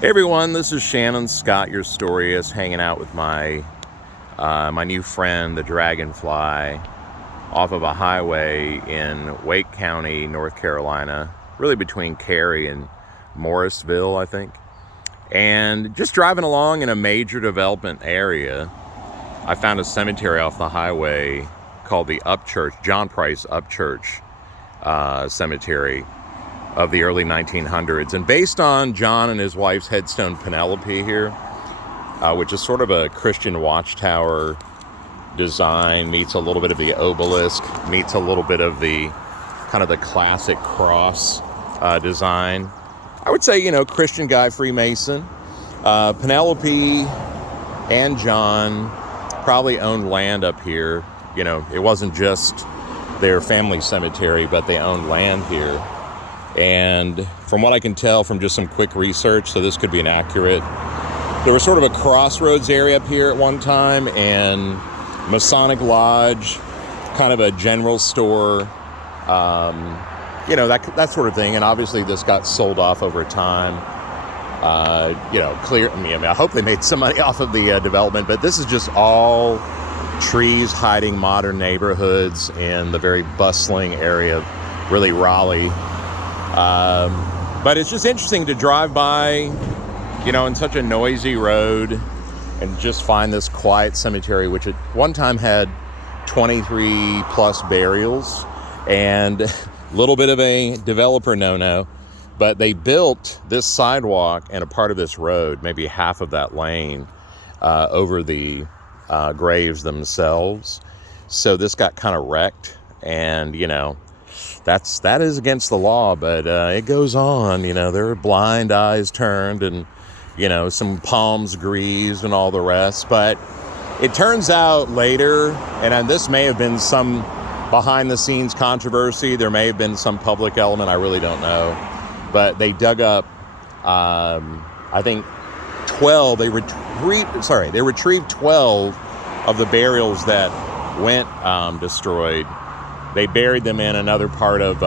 Hey everyone, this is Shannon Scott, your storyist, hanging out with my new friend, the Dragonfly, off of a highway in Wake County, North Carolina, really between Cary and Morrisville, I think. And just driving along in a major development area, I found a cemetery off the highway called the Upchurch, John Price Upchurch Cemetery of the early 1900s. And based on John and his wife's headstone Penelope here, which is sort of a Christian watchtower design, meets a little bit of the obelisk, meets a little bit of the kind of the classic cross design. I would say, Christian guy, Freemason. Penelope and John probably owned land up here. It wasn't just their family cemetery, but they owned land here. And from what I can tell from just some quick research, so this could be inaccurate, there was sort of a crossroads area up here at one time, and Masonic Lodge, kind of a general store, that sort of thing. And obviously this got sold off over time. I hope they made some money off of the development, but this is just all trees hiding modern neighborhoods in the very bustling area of really Raleigh. But it's just interesting to drive by, in such a noisy road and just find this quiet cemetery, which at one time had 23 plus burials, and a little bit of a developer no-no, but they built this sidewalk and a part of this road, maybe half of that lane, over the graves themselves. So this got kind of wrecked, and, that is against the law, but it goes on. There are blind eyes turned, and some palms greased and all the rest. But it turns out later, and this may have been some behind the scenes controversy, there may have been some public element, I really don't know, but they dug up I think 12, they retrieved 12 of the burials that went destroyed. They buried them in another part of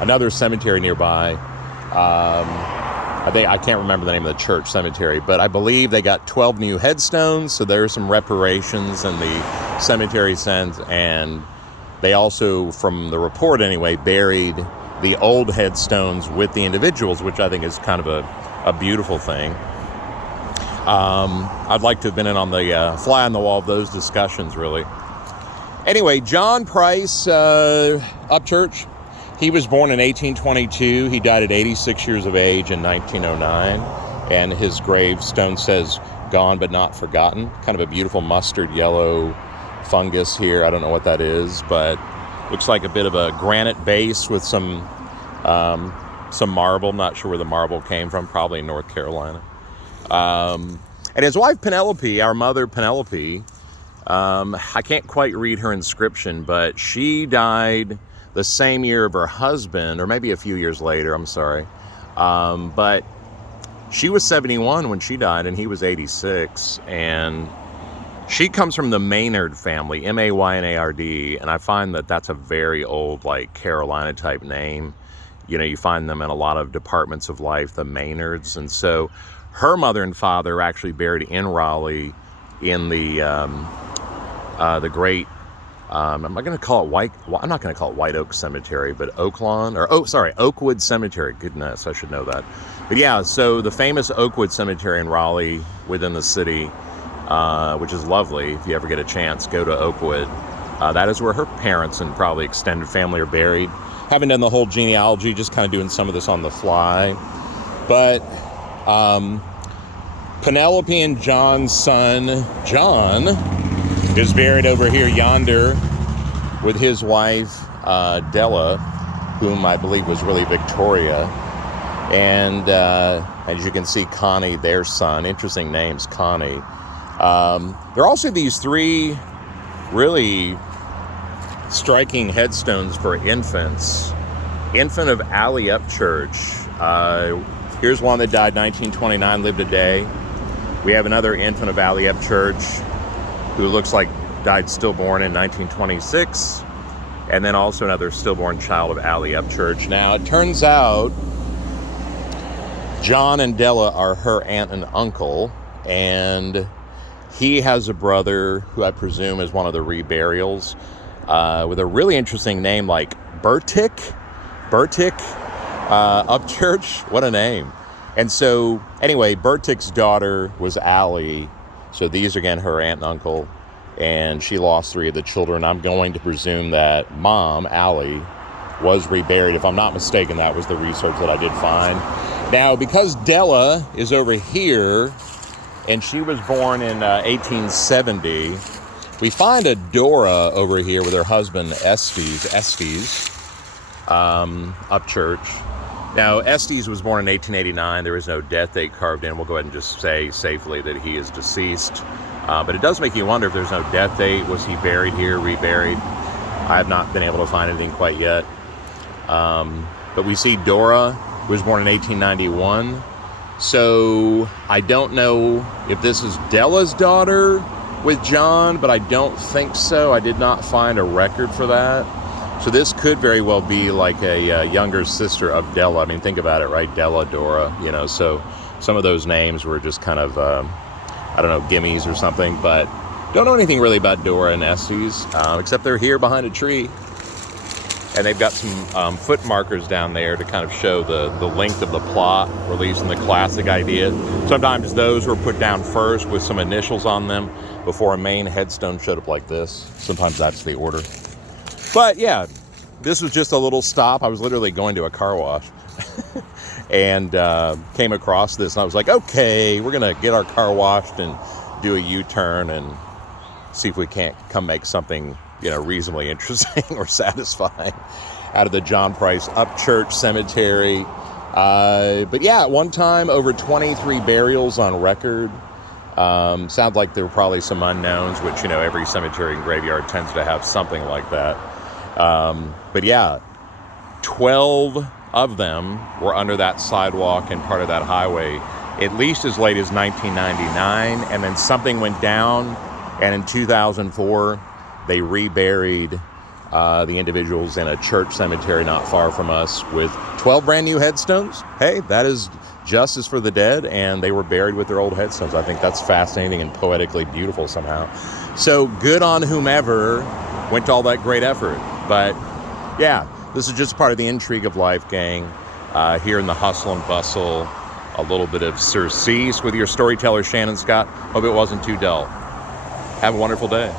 another cemetery nearby. I can't remember the name of the church cemetery, but I believe they got 12 new headstones, so there's some reparations in the cemetery sense, and they also, from the report anyway, buried the old headstones with the individuals, which I think is kind of a beautiful thing. I'd like to have been in on the fly on the wall of those discussions, really. Anyway, John Price Upchurch, he was born in 1822. He died at 86 years of age in 1909. And his gravestone says, "Gone but not forgotten." Kind of a beautiful mustard yellow fungus here. I don't know what that is, but looks like a bit of a granite base with some marble. I'm not sure where the marble came from, probably in North Carolina. And his wife Penelope, our mother Penelope, I can't quite read her inscription, but she died the same year of her husband, or maybe a few years later, I'm sorry. But she was 71 when she died, and he was 86. And she comes from the Maynard family, Maynard, and I find that that's a very old, Carolina type name. You find them in a lot of departments of life, the Maynards. And so her mother and father are actually buried in Raleigh in the great, I'm not going to call it White Oak Cemetery, but Oakwood Cemetery. Goodness, I should know that. But yeah, so the famous Oakwood Cemetery in Raleigh within the city, which is lovely. If you ever get a chance, go to Oakwood. That is where her parents and probably extended family are buried. Haven't done the whole genealogy, just kind of doing some of this on the fly. But Penelope and John's son, John, is buried over here yonder with his wife, Della, whom I believe was really Victoria. And as you can see, Connie, their son. Interesting names, Connie. There are also these three really striking headstones for infants. Infant of Alley Upchurch. Here's one that died 1929, lived a day. We have another infant of Alley Upchurch who looks like died stillborn in 1926. And then also another stillborn child of Alley Upchurch. Now, it turns out John and Della are her aunt and uncle, and he has a brother who I presume is one of the reburials, with a really interesting name like Bertic Upchurch. What a name. And so, anyway, Bertic's daughter was Allie. So these are, again, her aunt and uncle. And she lost 3 of the children. I'm going to presume that mom, Allie, was reburied. If I'm not mistaken, that was the research that I did find. Now, because Della is over here, and she was born in 1870, we find a Dora over here with her husband, Estes, Upchurch. Now, Estes was born in 1889. There is no death date carved in. We'll go ahead and just say safely that he is deceased. But it does make you wonder if there's no death date. Was he buried here, reburied? I have not been able to find anything quite yet. But we see Dora was born in 1891. So I don't know if this is Della's daughter with John, but I don't think so. I did not find a record for that. So this could very well be like a younger sister of Della. I mean, think about it, right? Della, Dora, so some of those names were just kind of, I don't know, gimmies or something, but don't know anything really about Dora and Estes, except they're here behind a tree. And they've got some foot markers down there to kind of show the length of the plot, or at least in the classic idea. Sometimes those were put down first with some initials on them before a main headstone showed up like this. Sometimes that's the order. But yeah, this was just a little stop. I was literally going to a car wash and came across this, and I was like, okay, we're going to get our car washed and do a U-turn and see if we can't come make something, reasonably interesting or satisfying out of the John Price Upchurch Cemetery. But yeah, at one time, over 23 burials on record. Sounds like there were probably some unknowns, which, every cemetery and graveyard tends to have something like that. But yeah, 12 of them were under that sidewalk and part of that highway at least as late as 1999, and then something went down, and in 2004 they reburied the individuals in a church cemetery not far from us with 12 brand new headstones. Hey, that is justice for the dead, and they were buried with their old headstones. I think that's fascinating and poetically beautiful somehow. So good on whomever went to all that great effort. But yeah, this is just part of the intrigue of life, gang. Here in the hustle and bustle, a little bit of surcease with your storyteller, Shannon Scott. Hope it wasn't too dull. Have a wonderful day.